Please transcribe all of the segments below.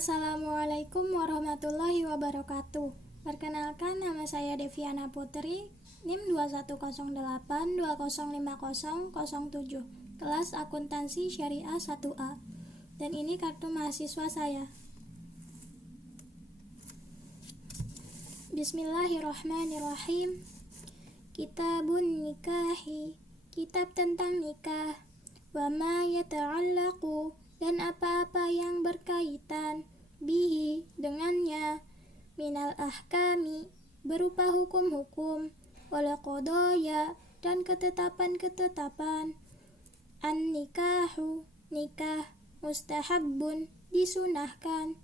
Assalamualaikum warahmatullahi wabarakatuh. Perkenalkan, nama saya Deviana Putri, NIM 2108205007, kelas akuntansi syariah 1A. Dan ini kartu mahasiswa saya. Bismillahirrahmanirrahim. Kitabun nikahi, kitab tentang nikah. Wa ma yata'allaqu, dan apa-apa yang berkaitan, bihi, dengannya, minal ahkami, berupa hukum-hukum, wal qadaya, dan ketetapan-ketetapan. An nikahu, nikah, mustahabbun, disunahkan,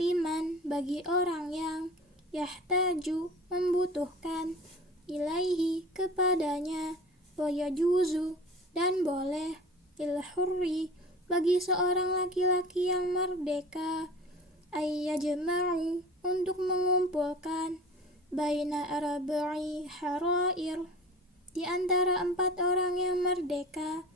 liman, bagi orang yang yahtaju, membutuhkan, ilaihi, kepadanya, wa yajuzu, dan boleh, lil hurri, bagi seorang laki-laki yang merdeka, ayyajma'u, untuk mengumpulkan, baina arba'i harair, di antara 4 orang yang merdeka,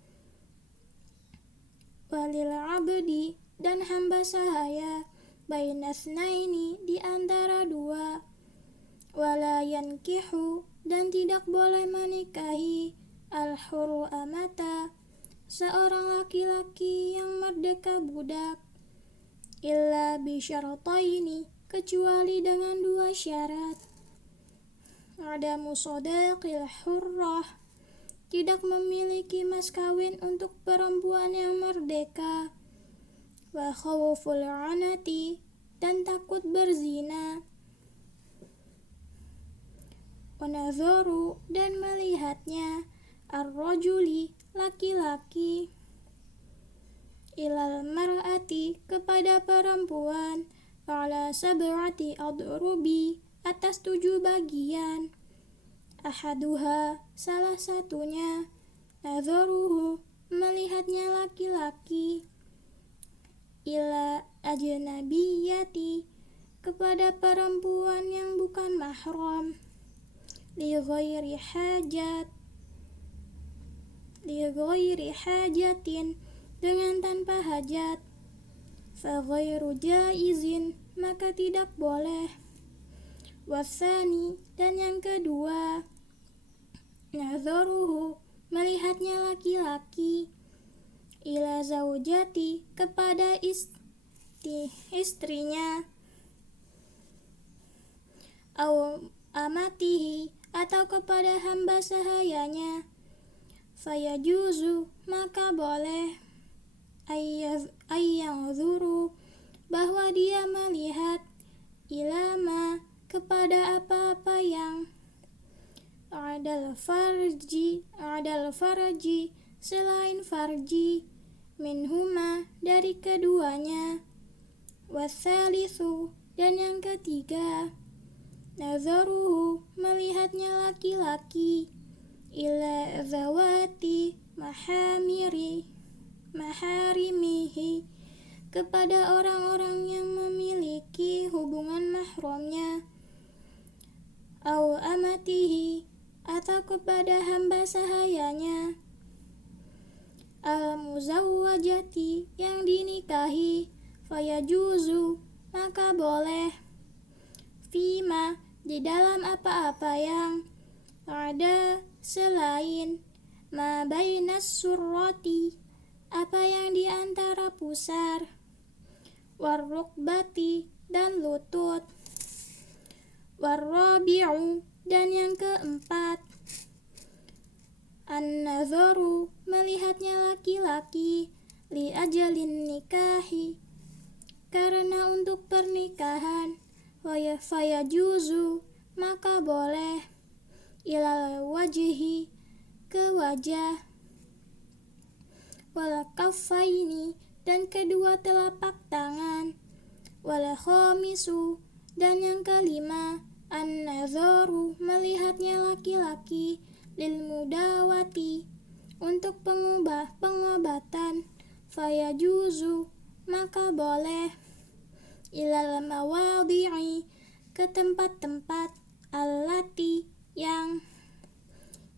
walil abdi, dan hamba sahaya, baina tsnaini, di antara 2, wala yankihu, dan tidak boleh menikahi, al-hurru amata, seorang laki-laki yang merdeka budak, illa bisyarataini, kecuali dengan 2 syarat. Adamu shadaqil hurrah, tidak memiliki mas kawin untuk perempuan yang merdeka, wa khawful anati, dan takut berzina, wa nadharu, dan melihatnya, ar-rajuli, laki-laki, ilal mar'ati, kepada perempuan, ala sab'ati adrubi, atas 7 bagian. Ahaduha, salah satunya, nadharuhu, melihatnya laki-laki, ila ajnabiyati, kepada perempuan yang bukan mahram, li ghairi hajatin, dengan tanpa hajat, fa ghairu jaizin, maka tidak boleh. Wasani, dan yang kedua, nadharuhu, melihatnya laki-laki, ila zaujati, kepada istrinya, au amatihi, atau kepada hamba sahayanya, fayajuzu, maka boleh, ayyanzuru, bahwa dia melihat, ilama, kepada apa-apa yang adal farji, selain farji, minhuma, dari keduanya, wasalisu, dan yang ketiga, nadharuhu, melihatnya laki-laki, ila zawati maharimihi, kepada orang-orang yang memiliki hubungan mahramnya, au amatihi, atau kepada hamba sahayanya, al-muzawwajati, yang dinikahi, fayajuzu, maka boleh, fima, di dalam apa-apa yang ada, selain, ma bainas surrati, apa yang di antara pusar, warrukbati, dan lutut, warrabi'u, dan yang keempat, an-nadharu, melihatnya laki-laki, li ajalin nikahi, karena untuk pernikahan, wa fayajuzu, maka boleh, ilal wajhi, ke wajah, wal kaffaini, dan kedua telapak tangan, wal khamisu, dan yang kelima, an-nadharu, melihatnya laki-laki, lil mudawati, untuk pengobatan, fayajuzu, maka boleh, ilal mawadhi'i, ke tempat-tempat, allati, yang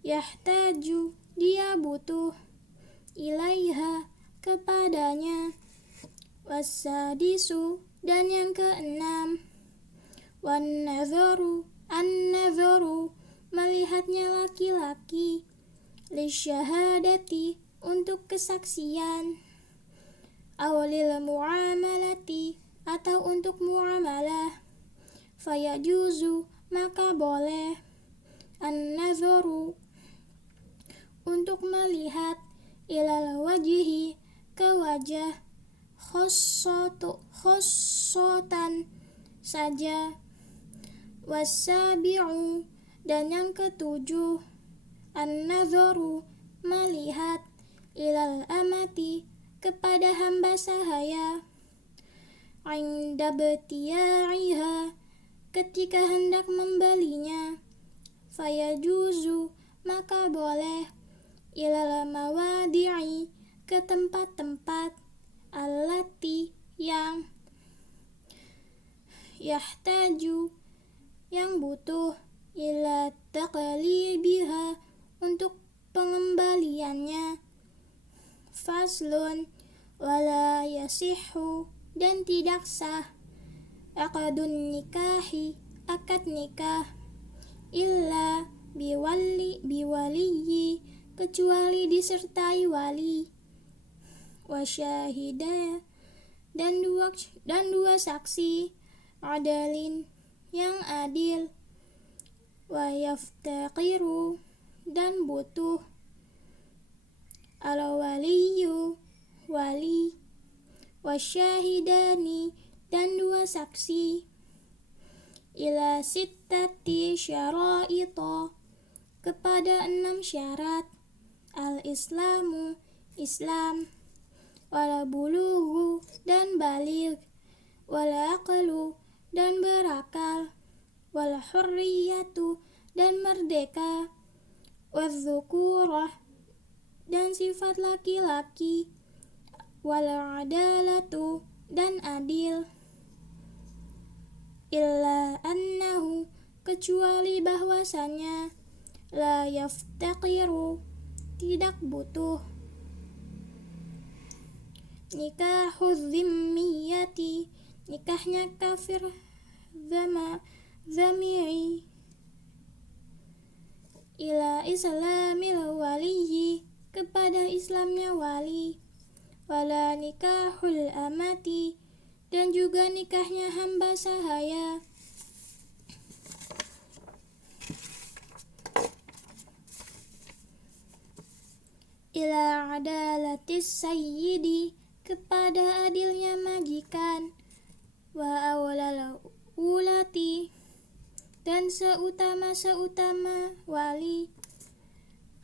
yahtaju, dia butuh, ilaiha, kepadanya, wasadisu, Dan yang keenam, an-nazaru melihatnya laki-laki, lisyahadati untuk kesaksian, awlil muamalati atau untuk muamalah, fayajuzu maka boleh, an-nazaru untuk melihat, ilal wajhi ke wajah, khossotan saja, wasabi'u dan yang ketujuh, an-nazaru melihat, ilal amati kepada hamba sahaya, inda btiya'iha ketika hendak membelinya, fayajuzu maka boleh, ilal mawadi'i ke tempat-tempat, allati yang yahtaju yang butuh, ila taqlibiha untuk pengembaliannya, faslun wala yasihu dan tidak sah, aqdun nikahi akad nikah, illa biwaliyi kecuali disertai wali, wasyahida dan dua saksi, adalin yang adil, wayaftaqiru dan butuh, ala waliyu wali, wasyahidani dan dua saksi, ila sittati syara'ita kepada 6 syarat, al-islamu Islam, wala bulughu dan baligh, wala aqlu dan berakal, wala hurriyatu dan merdeka, wadzukurah dan sifat laki-laki, wala adalatu dan adil, illa annahu kecuali bahwasanya, la yaftaqiru tidak butuh, nikahuz zimmiyati nikahnya kafir, zami'i ila islamil waliyi kepada Islamnya wali, wala nikahul amati dan juga nikahnya hamba sahaya, ila adalatis sayyidi kepada adilnya majikan, wa awlal ulati dan seutama wali,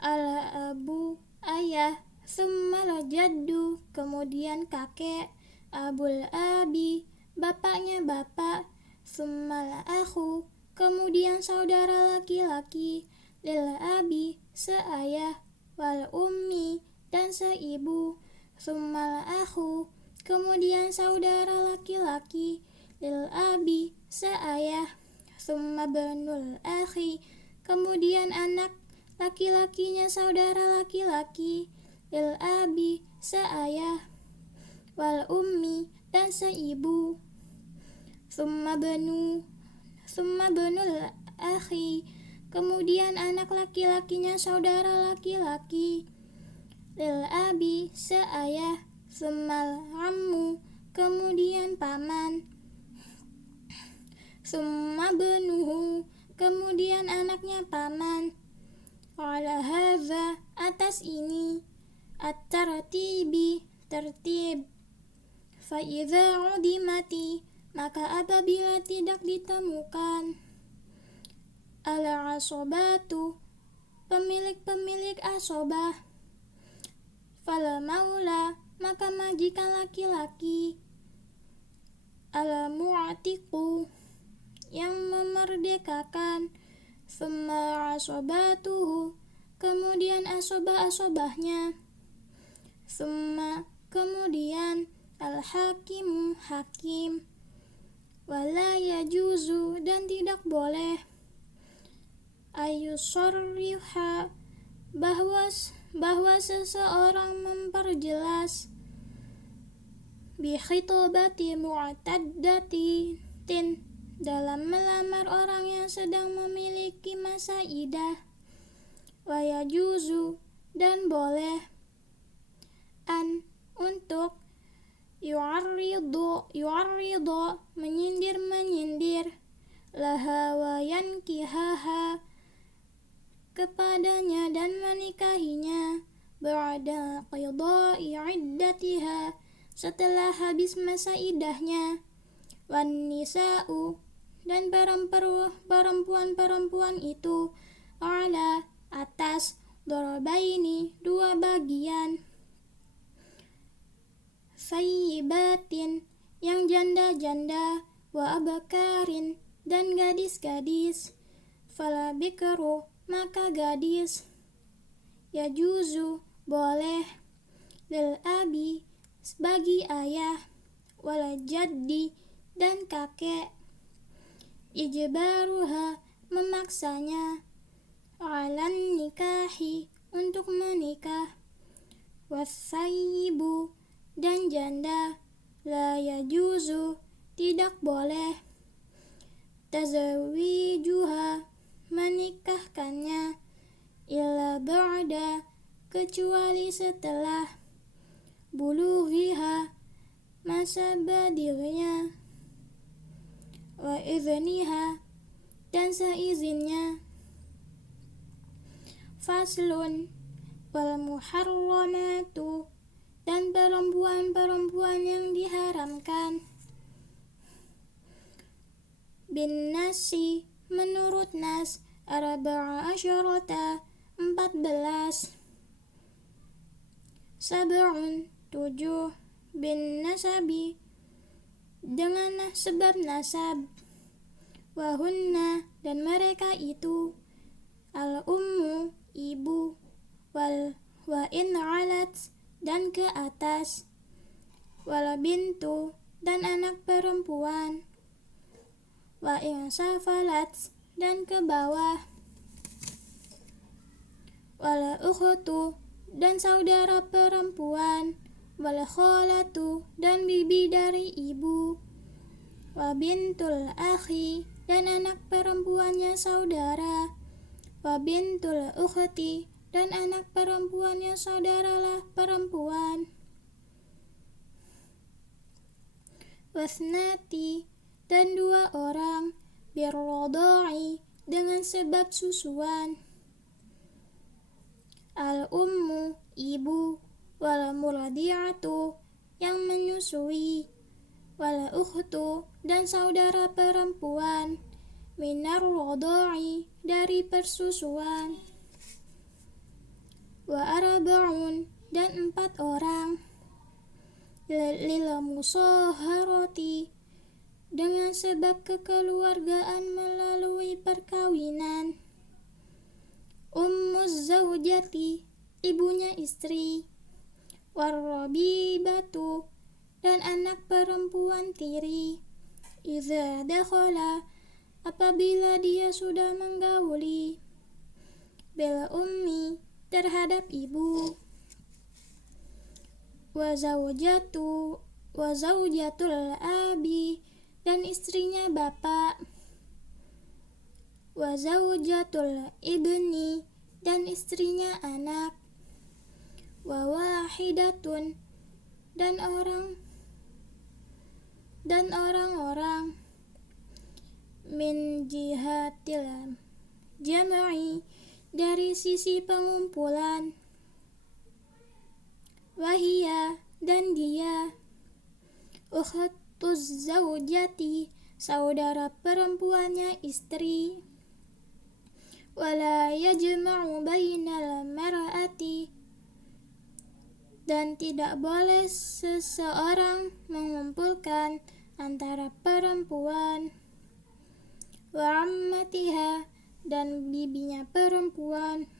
ala abu ayah, summal jaddu kemudian kakek, abul abi bapaknya bapak, summal akhu kemudian saudara laki-laki, lil abi seayah, wal ummi dan seibu, summal akhu kemudian saudara laki-laki, lil abi seayah, summa banul akhi kemudian anak laki-lakinya saudara laki-laki, lil abi seayah, wal ummi dan seibu, summa banul akhi kemudian anak laki-lakinya saudara laki-laki, lil abi seayah, summal ammu kemudian paman, summa benuhu kemudian anaknya paman, ala hadza atas ini, at-tartibi tertib, fa idza udimati maka apabila tidak ditemukan, ala asobatu pemilik asobah, fala maula maka majikan laki-laki, ala mu'atiqu yang memerdekakan, summa asobatuhu kemudian asobah-asobahnya, summa kemudian al-hakimu hakim, wala yajuzu dan tidak boleh, ayusorriha bahwa seseorang memperjelas, bi khitobati mu'taddatin, dalam melamar orang yang sedang memiliki masa idah. Wa yajuzu, dan boleh, an, untuk, yu'arridu, menyindir, laha wa yankihaha, kepadanya dan menikahinya, ba'da qidai iddatiha, setelah habis masa idahnya. Wan nisa'u, dan perempuan-perempuan itu, ala, atas, dorobaini, dua bagian, sayyibatin, yang janda-janda, wa abakarin, dan gadis-gadis, fala bikru, maka gadis, yajuzu, boleh, lil abi, bagi ayah, wala jaddi, dan kakek, ijbaruha, memaksanya, alan nikahi, untuk menikah, wasayyibu, dan janda, la yajuzu, tidak boleh, tazawijuha, menikahkannya, illa ba'da, kecuali setelah, bulughiha, masa balighnya, wa izniha, dan seizinnya. Faslun, wal muharramatu, dan perempuan-perempuan yang diharamkan, bin nasi, menurut nas, arba'a asyarata, 14, sab'un, 7, bin nasabi, dengan sebab nasab, wahunna, dan mereka itu, al ummu, ibu, wa in alat, dan ke atas, wal bintu, dan anak perempuan, wa in safalat, dan ke bawah, wal ukhtu, dan saudara perempuan, wal khalatu, dan bibi dari ibu, wa bintul akhi, dan anak perempuannya saudara, wa bintul ukhti, dan anak perempuannya saudaralah perempuan, wasnati, dan 2 orang, birrodai, dengan sebab susuan, al ummu, ibu, wal muradi'atu, yang menyusui, wal ukhtu, dan saudara perempuan, minar rodai, dari persusuan, wa arba'un, dan 4 orang, lil musaharati, dengan sebab kekeluargaan melalui perkawinan, ummuz zaujati, ibunya istri, warrabibatu, dan anak perempuan tiri, idza dakhala, apabila dia sudah menggauli, bil ummi, terhadap ibu, wa zaujatul abi, dan istrinya bapak, wa zaujatul ibni, dan istrinya anak, wa wahidatun, dan orang-orang, min jihatil jam'i, dari sisi pengumpulan, wahia, dan dia, ukhtuz zaujati, saudara perempuannya istri, wala yajma'u bainal mar'ati, dan tidak boleh seseorang mengumpulkan antara perempuan, wa ammatiha, dan bibinya perempuan,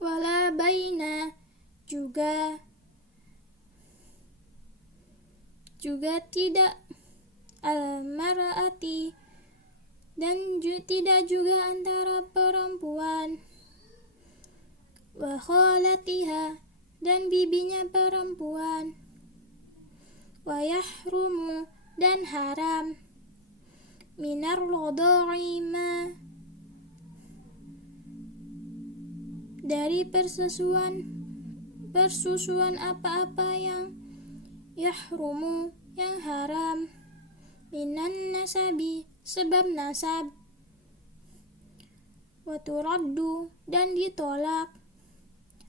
wala baina, juga tidak, al mar'ati, dan tidak juga antara perempuan, wa khalatiha, dan bibinya perempuan. Wa yahrumu dan haram minar rodoi ma dari persusuan apa-apa yang yahrumu yang haram, minan nasabi sebab nasab, wa turaddu dan ditolak,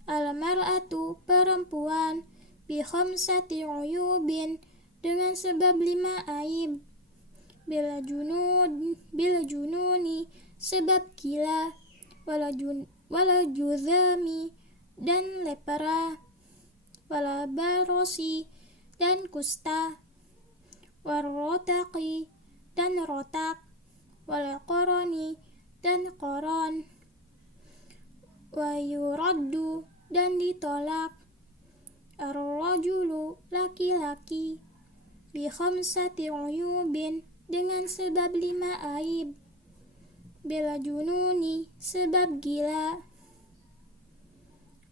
al mar'atu perempuan, bi khamsati uyubin dengan sebab 5 aib, bila jununi sebab gila, wala juzami dan lepra, wala barosi dan kusta, warrotaqi dan rotak, wala koroni dan koron, wa yuraddu dan ditolak, ar-rajulu laki-laki, bi khamsati uyubin dengan sebab 5 aib, bila jununi sebab gila,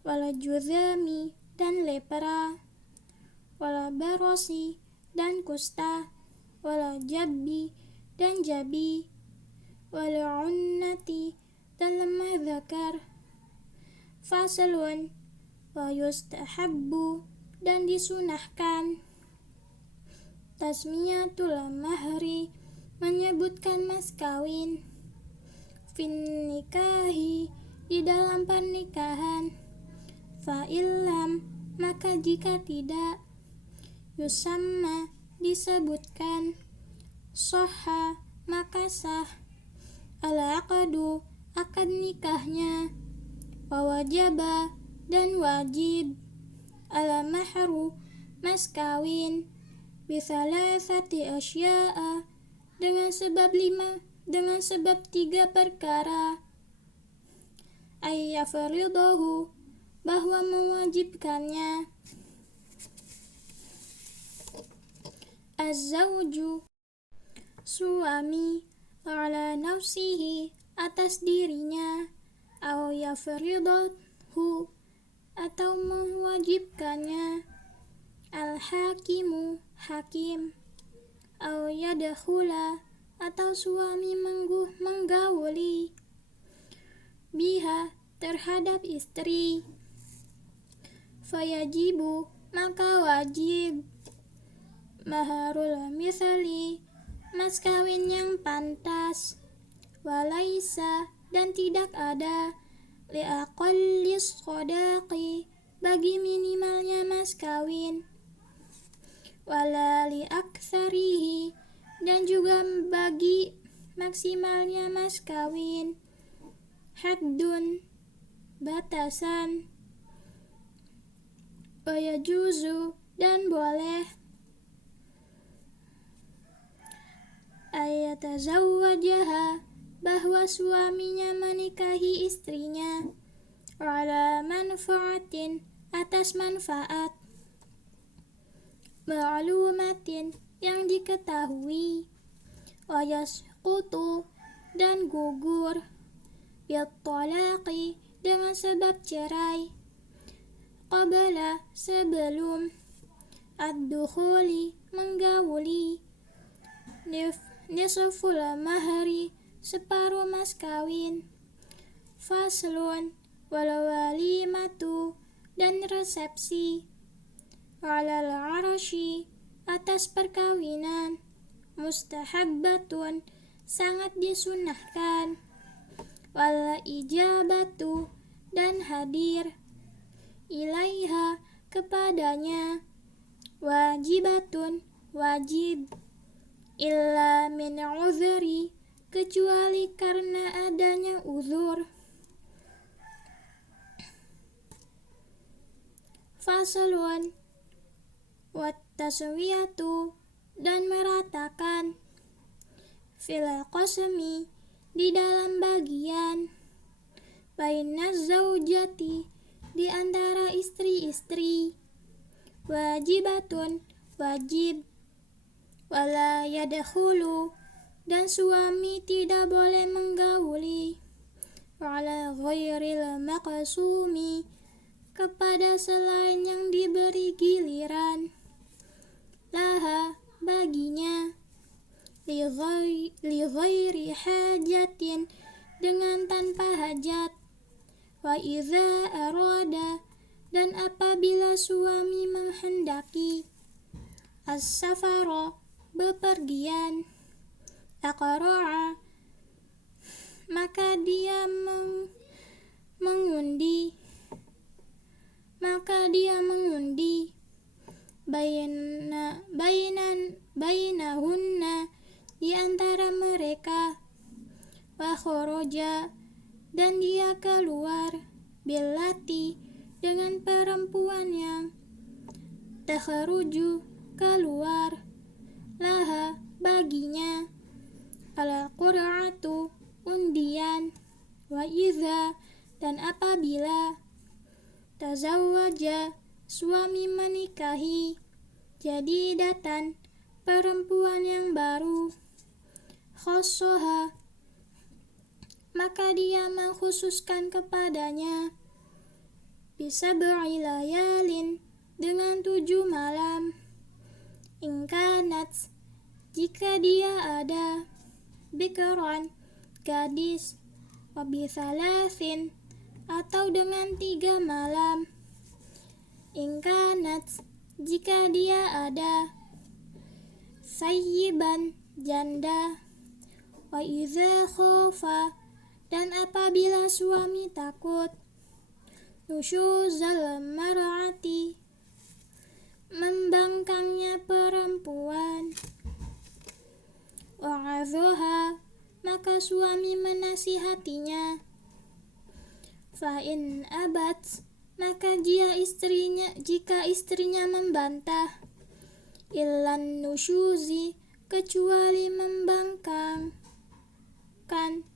wala juzami dan lepra, wala barosi dan kusta, wala jabbi dan jabi, wala unnati dan lemah zakar. Fasalun, wa yustahabbu dan disunahkan, tasmiyatul mahri menyebutkan mas kawin, fin nikahi di dalam pernikahan, fa illam maka jika tidak, yusamma disebutkan, soha maka sah, al-aqdu akad nikahnya, wa wajaba dan wajib, ala mahru mas kawin, bisalasati asya'a dengan sebab 3 perkara, ayyafridahu bahwa mewajibkannya, az-zawju suami, ala nafsihi atas dirinya, aw yafridahu atau mewajibkannya, al-hakimu hakim, aw yadkhula atau suami menggauli, biha terhadap istri, fayajibu maka wajib, maharul misali mas kawin yang pantas, walaisa dan tidak ada, liaqallis qodaqi bagi minimalnya mas kawin, wala liaktsarihi dan juga bagi maksimalnya mas kawin, haddun batasan, wa yajuzu dan boleh, ayatazawwajaha bahwa suaminya menikahi istrinya, ala manfaatin atas manfaat, ma'lumatin yang diketahui, wa yasqutu dan gugur, biat-talaqi dengan sebab cerai, qabala sebelum, ad-dukhuli menggauli, nisful mahari separuh mas kawin, faslun wal walimatu dan resepsi, alal arashi atas perkawinan, mustahabbatun sangat disunahkan, wal ijabatu dan hadir, ilaiha kepadanya, wajibatun wajib, illa min uzri kecuali karena adanya uzur. Fasalun, wat taswiyatu dan meratakan, fil qasmi di dalam bagian, bainaz zaujati di antara istri-istri, wajibatun wajib, wala yadkhulu dan suami tidak boleh menggauli, ala ghairil maqsumi kepada selain yang diberi giliran. Laha baginya, li ghairi hajatin dengan tanpa hajat. Wa idza arada dan apabila suami menghendaki as-safara bepergian, aqra'a maka dia mengundi bainahunna di antara mereka, wa kharaja dan dia keluar billati dengan perempuan yang takhruju keluar, laha baginya, al-qur'atu undian, wa idza dan apabila tazawwaja suami menikahi jadidatan perempuan yang baru, khassaha maka dia mengkhususkan kepadanya bisab'i layalin dengan 7 malam, ingkanat jika dia ada, bikran gadis, wabithalathin atau dengan 3 malam, ingkanat jika dia ada, sayyiban janda, wa idza khofa dan apabila suami takut, nusyuzal mar'ati membangkangnya perempuan, wa'adhuha maka suami menasihatinya, fa in abat maka jika istrinya membantah, illan nusyuzi kecuali membangkangkan,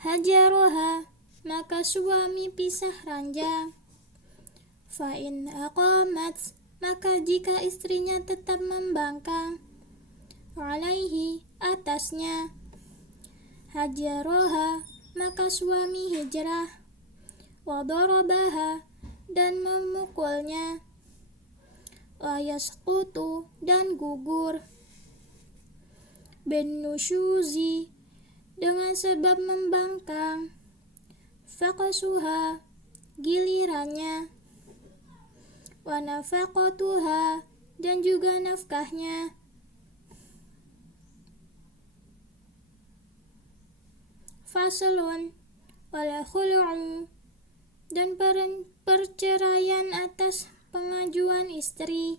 hajaroha maka suami pisah ranjang, fa in aqamat maka jika istrinya tetap membangkang, alaihi atasnya, hajaroha maka suami hijrah, wa darabaha dan memukulnya, wa yasqutu dan gugur, bin nusyuzi dengan sebab membangkang, faqasuha gilirannya, wa nafaqatuha dan juga nafkahnya. Faslun wala khulu'u dan perceraian atas pengajuan istri,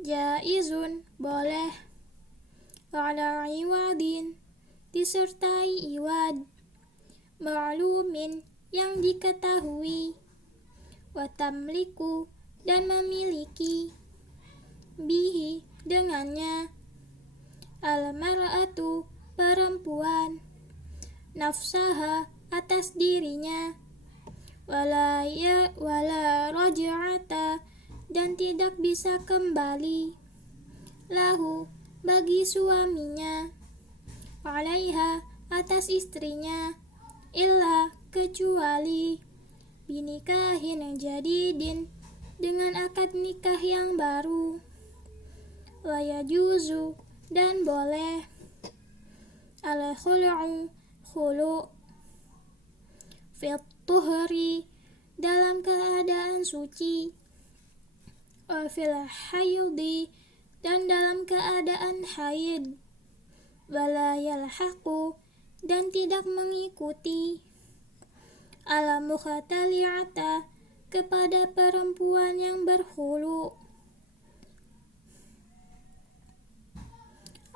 jaizun boleh, ala iwadin disertai iwad, ma'lumin yang diketahui, wa tamliku dan memiliki, bihi dengannya, al-mar'atu perempuan, nafsaha atas dirinya, wala raj'ata dan tidak bisa kembali, lahu bagi suaminya, alaiha atas istrinya, illa kecuali, binikahin jadidin dengan akad nikah yang baru, wa yajuzu dan boleh, al khulu'u khulu' fit tuhri dalam keadaan suci, wa fil haidi dan dalam keadaan haid, wala yalhaqu dan tidak mengikuti, ala mukhatali'ata kepada perempuan yang berkhulu,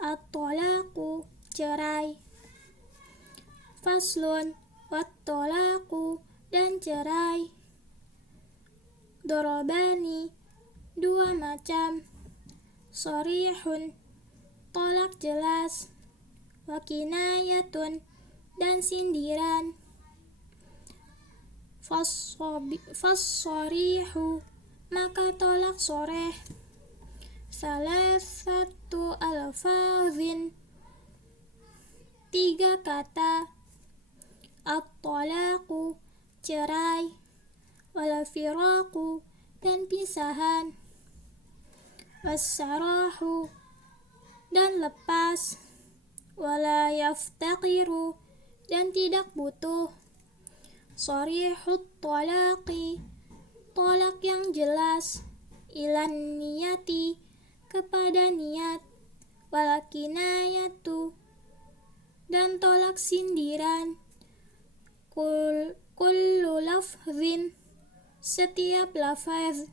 at-talaqu cerai. Faslun wat-talaqu dan cerai, dorobani 2 macam, sharihun tolak jelas, wa kinayatun dan sindiran. Fassarihu maka tolak soreh, salasatu alfazin 3 kata, at-talaqu cerai, wala firaku, dan pisahan, wassarahu, dan lepas, wala yaftaqiru, dan tidak butuh, sharihut talaqi, tolak yang jelas, ilan niyati, kepada niat, wal kinayatu, dan tolak sindiran, kullu lafzin, setiap lafaz,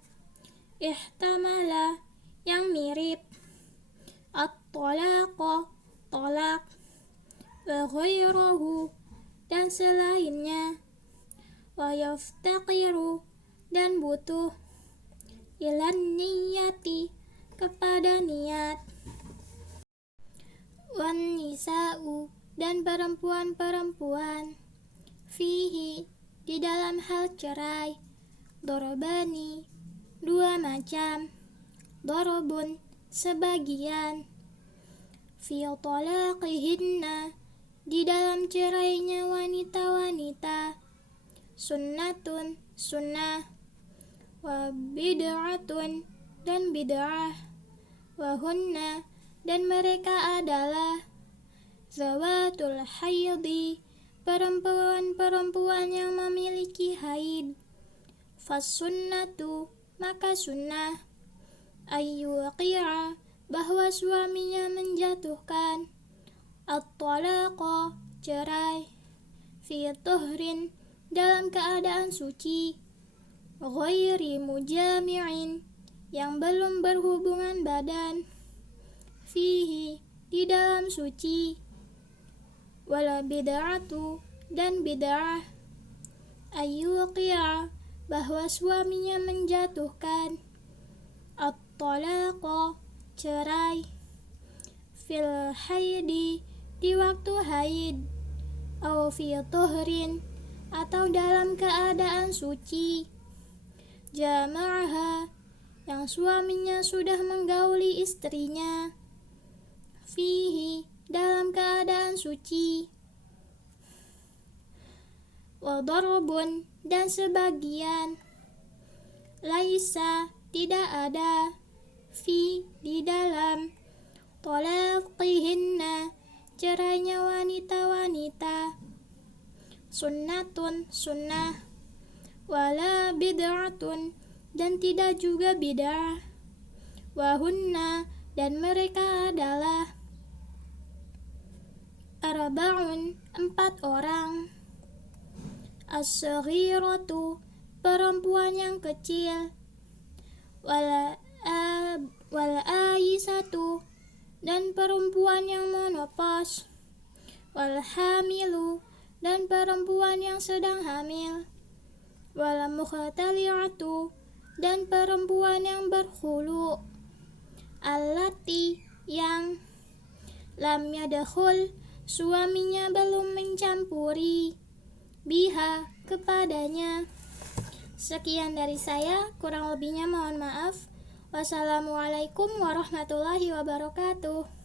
ihtamala, yang mirip, at-talaqa, tolak, wa ghairahu, dan selainnya, wa yaftaqiru, dan butuh, ilan niyati, kepada niat, wan nisa'u, dan perempuan-perempuan, fihi, di dalam hal cerai, dorobani, dua macam, dorobun, sebagian, fi talaqihinna, di dalam cerainya wanita-wanita, sunnatun, sunnah, wa bid'atun, dan bid'ah, wa hunna, dan mereka adalah zawatul haidi, perempuan-perempuan yang memiliki haid, fasunnatu, maka sunnah, ayyuqi'a, bahwa suaminya menjatuhkan, at-talaqa, cerai, fi tuhrin, dalam keadaan suci, ghairi mujami'in, yang belum berhubungan badan, fihi, di dalam suci, wala bid'atu, dan bid'ah, ayyuqi'a, bahwa suaminya menjatuhkan, at-talaqa, cerai, fil haidi, di waktu haid, au fi tuhrin, atau dalam keadaan suci, jama'aha, yang suaminya sudah menggauli istrinya, fihi, dalam keadaan suci, wa darabun, dan sebagian, laisa, tidak ada, fi, di dalam, talaqihinna, cerainya wanita-wanita, sunnatun, sunnah, wala bid'atun, dan tidak juga bid'ah, wahunna, dan mereka adalah arba'un, 4 orang, as-saghiratu, perempuan yang kecil, wal aisatu, dan perempuan yang menopause, wal hamilu, dan perempuan yang sedang hamil, wal mukhtali'atu, dan perempuan yang berkhulu, allati, yang lam yadkhul, suaminya belum mencampuri, biha, kepadanya. Sekian dari saya, kurang lebihnya mohon maaf. Wassalamualaikum warahmatullahi wabarakatuh.